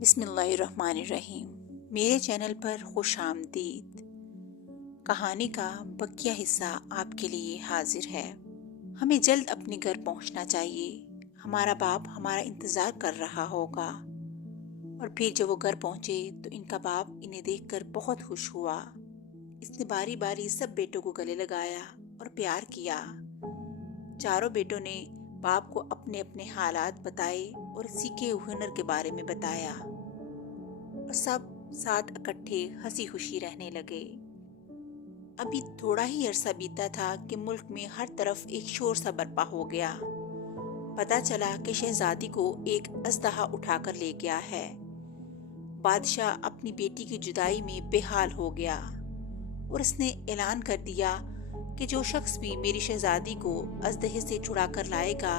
بسم اللہ الرحمن الرحیم۔ میرے چینل پر خوش آمدید۔ کہانی کا بقیہ حصہ آپ کے لیے حاضر ہے۔ ہمیں جلد اپنے گھر پہنچنا چاہیے، ہمارا باپ ہمارا انتظار کر رہا ہوگا۔ اور پھر جب وہ گھر پہنچے تو ان کا باپ انہیں دیکھ کر بہت خوش ہوا۔ اس نے باری باری سب بیٹوں کو گلے لگایا اور پیار کیا۔ چاروں بیٹوں نے باپ کو اپنے اپنے حالات بتائے اور سیکھے ہنر کے بارے میں بتایا، اور سب ساتھ اکٹھے ہنسی خوشی رہنے لگے۔ ابھی تھوڑا ہی عرصہ بیتا تھا کہ ملک میں ہر طرف ایک شور سا برپا ہو گیا۔ پتہ چلا کہ شہزادی کو ایک اژدہا اٹھا کر لے گیا ہے۔ بادشاہ اپنی بیٹی کی جدائی میں بے حال ہو گیا اور اس نے اعلان کر دیا کہ جو شخص بھی میری شہزادی کو اژدہے سے چھڑا کر لائے گا،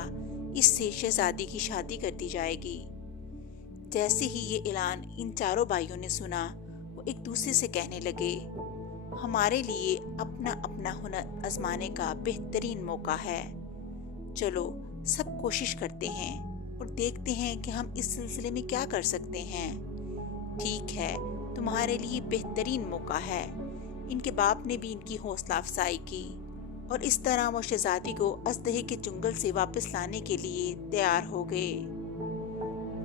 اس سے شہزادی کی شادی کر دی جائے گی۔ جیسے ہی یہ اعلان ان چاروں بھائیوں نے سنا، وہ ایک دوسرے سے کہنے لگے، ہمارے لیے اپنا اپنا ہنر آزمانے کا بہترین موقع ہے۔ چلو سب کوشش کرتے ہیں اور دیکھتے ہیں کہ ہم اس سلسلے میں کیا کر سکتے ہیں۔ ٹھیک ہے، تمہارے لیے بہترین موقع ہے۔ ان کے باپ نے بھی ان کی حوصلہ افزائی کی اور اس طرح وہ شہزادی کو اژدہے کے چنگل سے واپس لانے کے لیے تیار ہو گئے۔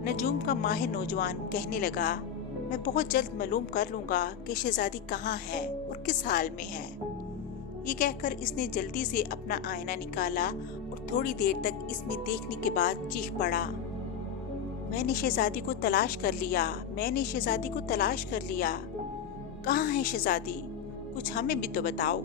نجوم کا ماہر نوجوان کہنے لگا، میں بہت جلد معلوم کر لوں گا کہ شہزادی کہاں ہے اور کس حال میں ہے۔ یہ کہہ کر اس نے جلدی سے اپنا آئینہ نکالا اور تھوڑی دیر تک اس میں دیکھنے کے بعد چیخ پڑا، میں نے شہزادی کو تلاش کر لیا، میں نے شہزادی کو تلاش کر لیا۔ کہاں ہے شہزادی؟ کچھ ہمیں بھی تو بتاؤ۔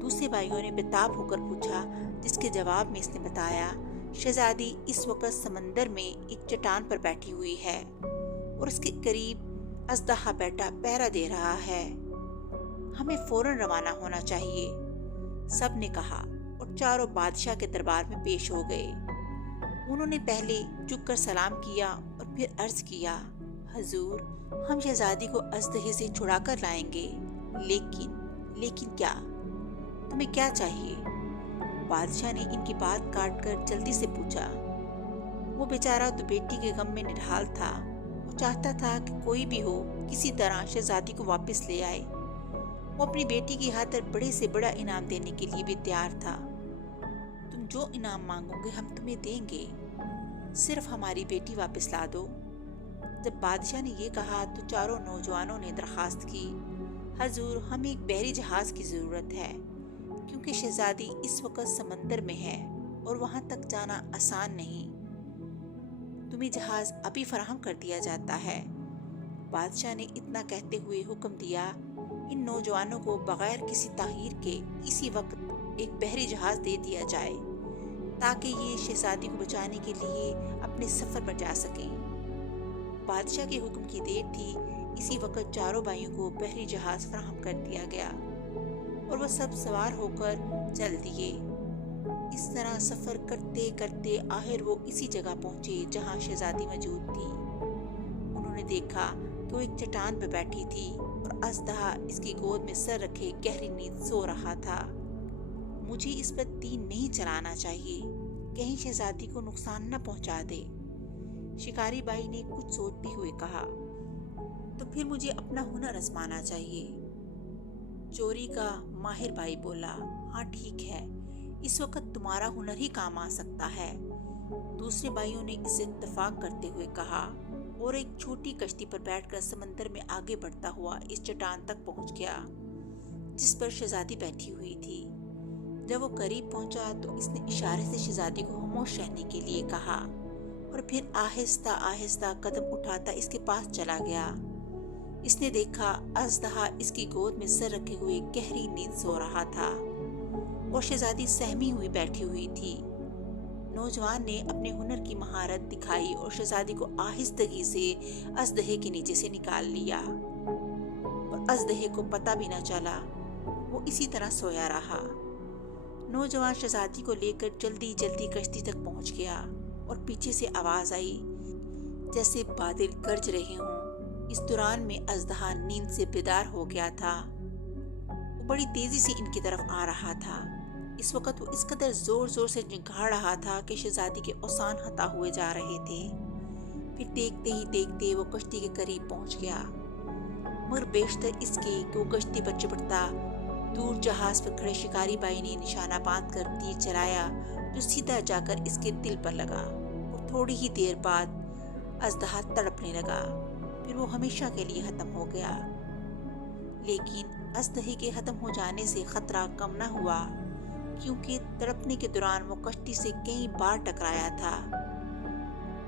دوسرے بھائیوں نے بےتاب ہو کر پوچھا، جس کے جواب میں اس نے بتایا، شہزادی اس وقت سمندر میں ایک چٹان پر بیٹھی ہوئی ہے اور اس کے قریب اژدہا بیٹا پہرا دے رہا ہے۔ ہمیں فوراً روانہ ہونا چاہیے، سب نے کہا اور چاروں بادشاہ کے دربار میں پیش ہو گئے۔ انہوں نے پہلے جھک کر سلام کیا اور پھر عرض کیا، حضور، ہم شہزادی کو اژدہے سے چھڑا کر لائیں گے، لیکن کیا؟ تمہیں کیا چاہیے؟ بادشاہ نے ان کی بات کاٹ کر جلدی سے پوچھا۔ وہ بیچارہ تو بیٹی کے غم میں نڈھال تھا۔ وہ چاہتا تھا کہ کوئی بھی ہو کسی طرح شہزادی کو واپس لے آئے۔ وہ اپنی بیٹی کی خاطر بڑے سے بڑا انعام دینے کے لیے بھی تیار تھا۔ تم جو انعام مانگو گے ہم تمہیں دیں گے، صرف ہماری بیٹی واپس لا دو۔ جب بادشاہ نے یہ کہا تو چاروں نوجوانوں نے درخواست کی، حضور، ہمیں ایک بحری جہاز کی ضرورت ہے، کیونکہ شہزادی اس وقت سمندر میں ہے اور وہاں تک جانا آسان نہیں۔ تمہیں جہاز ابھی فراہم کر دیا جاتا ہے۔ بادشاہ نے اتنا کہتے ہوئے حکم دیا، ان نوجوانوں کو بغیر کسی تاخیر کے اسی وقت ایک بحری جہاز دے دیا جائے تاکہ یہ شہزادی کو بچانے کے لیے اپنے سفر پر جا سکیں۔ بادشاہ کے حکم کی دیر تھی، اسی وقت چاروں بھائیوں کو بحری جہاز فراہم کر دیا گیا اور وہ سب سوار ہو کر چل دیے۔ اس طرح سفر کرتے کرتے آخر وہ اسی جگہ پہنچے جہاں شہزادی موجود تھی۔ انہوں نے دیکھا کہ وہ ایک چٹان پہ بیٹھی تھی اور اژدہا اس کی گود میں سر رکھے گہری نیند سو رہا تھا۔ مجھے اس پر تین نہیں چلانا چاہیے، کہیں شہزادی کو نقصان نہ پہنچا دے، شکاری بھائی نے کچھ سوچتے ہوئے کہا۔ تو پھر مجھے اپنا ہنر آزمانا چاہیے، چوری کا ماہر بھائی بولا۔ ہاں ٹھیک ہے، اس وقت تمہارا ہنر ہی کام آ سکتا ہے، دوسرے بھائیوں نے اس سے اتفاق کرتے ہوئے کہا، اور ایک چھوٹی کشتی پر بیٹھ کر سمندر میں آگے بڑھتا ہوا اس چٹان تک پہنچ گیا جس پر شہزادی بیٹھی ہوئی تھی۔ جب وہ قریب پہنچا تو اس نے اشارے سے شہزادی کو خاموش رہنے کے لیے کہا اور پھر آہستہ آہستہ قدم اٹھاتا اس کے پاس چلا گیا۔ اس نے دیکھا اژدہا اس کی گود میں سر رکھے ہوئے گہری نیند سو رہا تھا اور شہزادی سہمی ہوئی بیٹھی ہوئی تھی۔ نوجوان نے اپنے ہنر کی مہارت دکھائی اور شہزادی کو آہستگی سے اژدہے کے نیچے سے نکال لیا اور اژدہے کو پتہ بھی نہ چلا، وہ اسی طرح سویا رہا۔ نوجوان شہزادی کو لے کر جلدی جلدی کشتی تک پہنچ گیا اور پیچھے سے آواز آئی جیسے بادل گرج رہے ہوں۔ اس دوران میں اژدہا نیند سے بیدار ہو گیا تھا، وہ بڑی تیزی سے ان کی طرف آ رہا تھا۔ اس وقت وہ اس قدر زور زور سے جھنکھاڑ رہا تھا کہ شہزادی کے اوسان ہتا ہوئے جا رہے تھے۔ پھر دیکھتے ہی دیکھتے وہ کشتی کے قریب پہنچ گیا، مگر بیشتر اس کے کہ وہ کشتی پر چپٹتا دور جہاز پر کھڑے شکاری بھائی نے نشانہ باندھ کر تیر چلایا جو سیدھا جا کر اس کے دل پر لگا، اور تھوڑی ہی دیر بعد اژدہا تڑپنے لگا، پھر وہ ہمیشہ کے لیے ختم ہو گیا۔ لیکن اژدہے کے ختم ہو جانے سے خطرہ کم نہ ہوا، کیونکہ تڑپنے کے دوران وہ کشتی سے کئی بار ٹکرایا تھا۔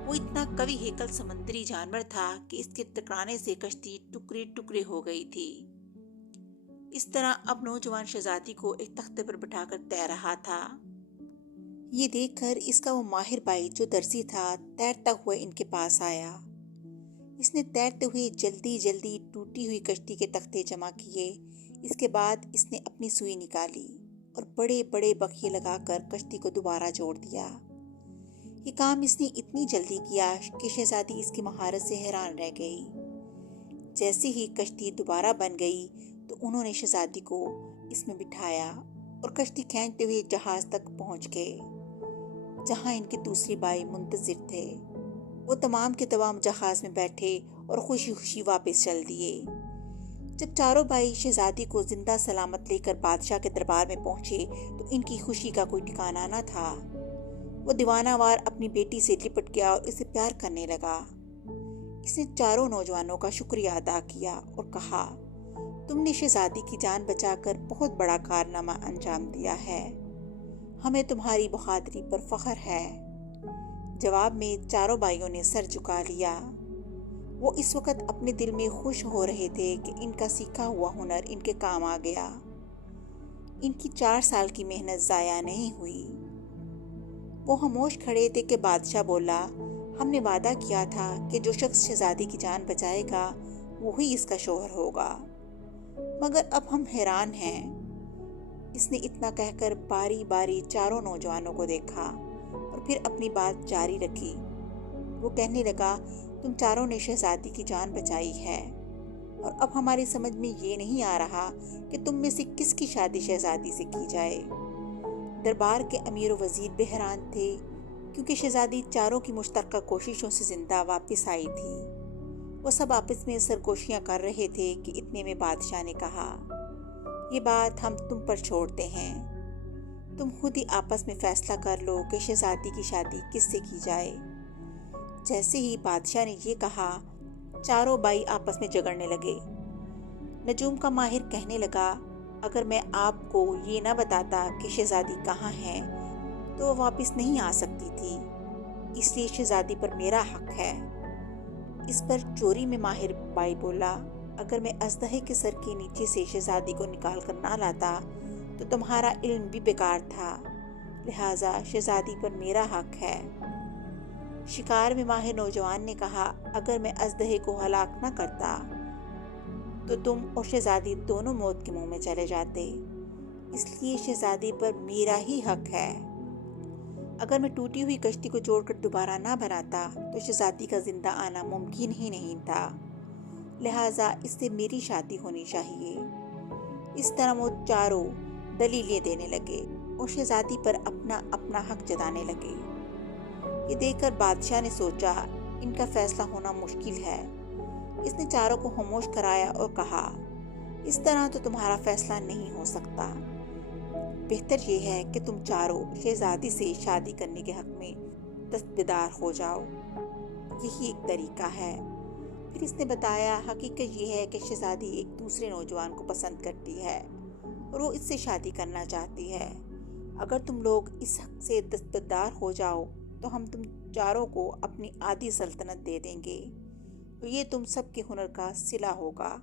وہ اتنا قوی ہیکل سمندری جانور تھا کہ اس کے ٹکرانے سے کشتی ٹکڑے ٹکڑے ہو گئی تھی۔ اس طرح اب نوجوان شہزادی کو ایک تختے پر بٹھا کر تیر رہا تھا۔ یہ دیکھ کر اس کا وہ ماہر بھائی جو درزی تھا تیرتا ہوا ان کے پاس آیا۔ اس نے تیرتے ہوئے جلدی جلدی ٹوٹی ہوئی کشتی کے تختے جمع کیے۔ اس کے بعد اس نے اپنی سوئی نکالی اور بڑے بڑے بخیے لگا کر کشتی کو دوبارہ جوڑ دیا۔ یہ کام اس نے اتنی جلدی کیا کہ شہزادی اس کی مہارت سے حیران رہ گئی۔ جیسے ہی کشتی دوبارہ بن گئی تو انہوں نے شہزادی کو اس میں بٹھایا اور کشتی کھینچتے ہوئے جہاز تک پہنچ گئے، جہاں ان کے دوسرے بھائی منتظر تھے۔ وہ تمام کے تمام جہاز میں بیٹھے اور خوشی خوشی واپس چل دیے۔ جب چاروں بھائی شہزادی کو زندہ سلامت لے کر بادشاہ کے دربار میں پہنچے تو ان کی خوشی کا کوئی ٹھکانہ نہ تھا۔ وہ دیوانہ وار اپنی بیٹی سے لپٹ گیا اور اسے پیار کرنے لگا۔ اس نے چاروں نوجوانوں کا شکریہ ادا کیا اور کہا، تم نے شہزادی کی جان بچا کر بہت بڑا کارنامہ انجام دیا ہے، ہمیں تمہاری بہادری پر فخر ہے۔ جواب میں چاروں بھائیوں نے سر جھکا لیا۔ وہ اس وقت اپنے دل میں خوش ہو رہے تھے کہ ان کا سیکھا ہوا ہنر ان کے کام آ گیا۔ ان کی 4 سال کی محنت ضائع نہیں ہوئی۔ وہ خاموش کھڑے تھے کہ بادشاہ بولا، ہم نے وعدہ کیا تھا کہ جو شخص شہزادی کی جان بچائے گا وہی اس کا شوہر ہوگا، مگر اب ہم حیران ہیں۔ اس نے اتنا کہہ کر باری باری چاروں نوجوانوں کو دیکھا اور پھر اپنی بات جاری رکھی۔ وہ کہنے لگا، تم چاروں نے شہزادی کی جان بچائی ہے، اور اب ہماری سمجھ میں یہ نہیں آ رہا کہ تم میں سے کس کی شادی شہزادی سے کی جائے۔ دربار کے امیر و وزیر بے حیران تھے، کیونکہ شہزادی چاروں کی مشترکہ کوششوں سے زندہ واپس آئی تھی۔ وہ سب آپس میں سرگوشیاں کر رہے تھے کہ اتنے میں بادشاہ نے کہا، یہ بات ہم تم پر چھوڑتے ہیں، تم خود ہی آپس میں فیصلہ کر لو کہ شہزادی کی شادی کس سے کی جائے۔ جیسے ہی بادشاہ نے یہ کہا، چاروں بھائی آپس میں جھگڑنے لگے۔ نجوم کا ماہر کہنے لگا، اگر میں آپ کو یہ نہ بتاتا کہ شہزادی کہاں ہے تو وہ واپس نہیں آ سکتی تھی، اس لیے شہزادی پر میرا حق ہے۔ اس پر چوری میں ماہر بھائی بولا، اگر میں اژدہے کے سر کے نیچے سے شہزادی کو نکال کر نہ لاتا تو تمہارا علم بھی بیکار تھا، لہٰذا شہزادی پر میرا حق ہے۔ شکار میں ماہر نوجوان نے کہا، اگر میں اژدہے کو ہلاک نہ کرتا تو تم اور شہزادی دونوں موت کے منہ میں چلے جاتے، اس لیے شہزادی پر میرا ہی حق ہے۔ اگر میں ٹوٹی ہوئی کشتی کو جوڑ کر دوبارہ نہ بناتا تو شہزادی کا زندہ آنا ممکن ہی نہیں تھا، لہٰذا اس سے میری شادی ہونی چاہیے۔ اس طرح وہ چاروں دلیلیں دینے لگے اور شہزادی پر اپنا اپنا حق جتانے لگے۔ یہ دیکھ کر بادشاہ نے سوچا، ان کا فیصلہ ہونا مشکل ہے۔ اس نے چاروں کو خاموش کرایا اور کہا، اس طرح تو تمہارا فیصلہ نہیں ہو سکتا، بہتر یہ ہے کہ تم چاروں شہزادی سے شادی کرنے کے حق میں دستبردار ہو جاؤ، یہی ایک طریقہ ہے۔ پھر اس نے بتایا، حقیقت یہ ہے کہ شہزادی ایک دوسرے نوجوان کو پسند کرتی ہے اور وہ اس سے شادی کرنا چاہتی ہے۔ اگر تم لوگ اس حق سے دستبردار ہو جاؤ تو ہم تم چاروں کو اپنی آدھی سلطنت دے دیں گے اور یہ تم سب کے ہنر کا صلہ ہوگا۔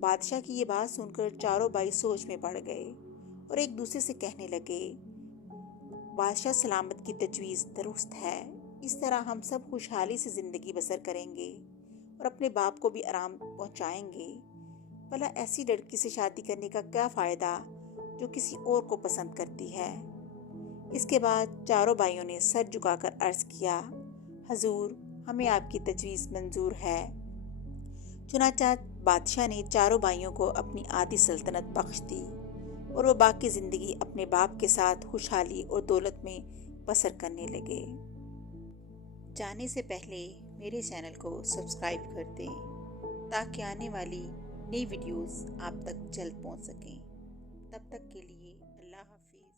بادشاہ کی یہ بات سن کر چاروں بھائی سوچ میں پڑ گئے اور ایک دوسرے سے کہنے لگے، بادشاہ سلامت کی تجویز درست ہے، اس طرح ہم سب خوشحالی سے زندگی بسر کریں گے اور اپنے باپ کو بھی آرام پہنچائیں گے۔ بھلا ایسی لڑکی سے شادی کرنے کا کیا فائدہ جو کسی اور کو پسند کرتی ہے۔ اس کے بعد چاروں بھائیوں نے سر جھکا کر عرض کیا، حضور، ہمیں آپ کی تجویز منظور ہے۔ چنانچہ بادشاہ نے چاروں بھائیوں کو اپنی آدھی سلطنت بخش دی اور وہ باقی زندگی اپنے باپ کے ساتھ خوشحالی اور دولت میں بسر کرنے لگے۔ جانے سے پہلے میرے چینل کو سبسکرائب کر دیں تاکہ آنے والی نئی ویڈیوز آپ تک جلد پہنچ سکیں۔ تب تک کے لیے اللہ حافظ۔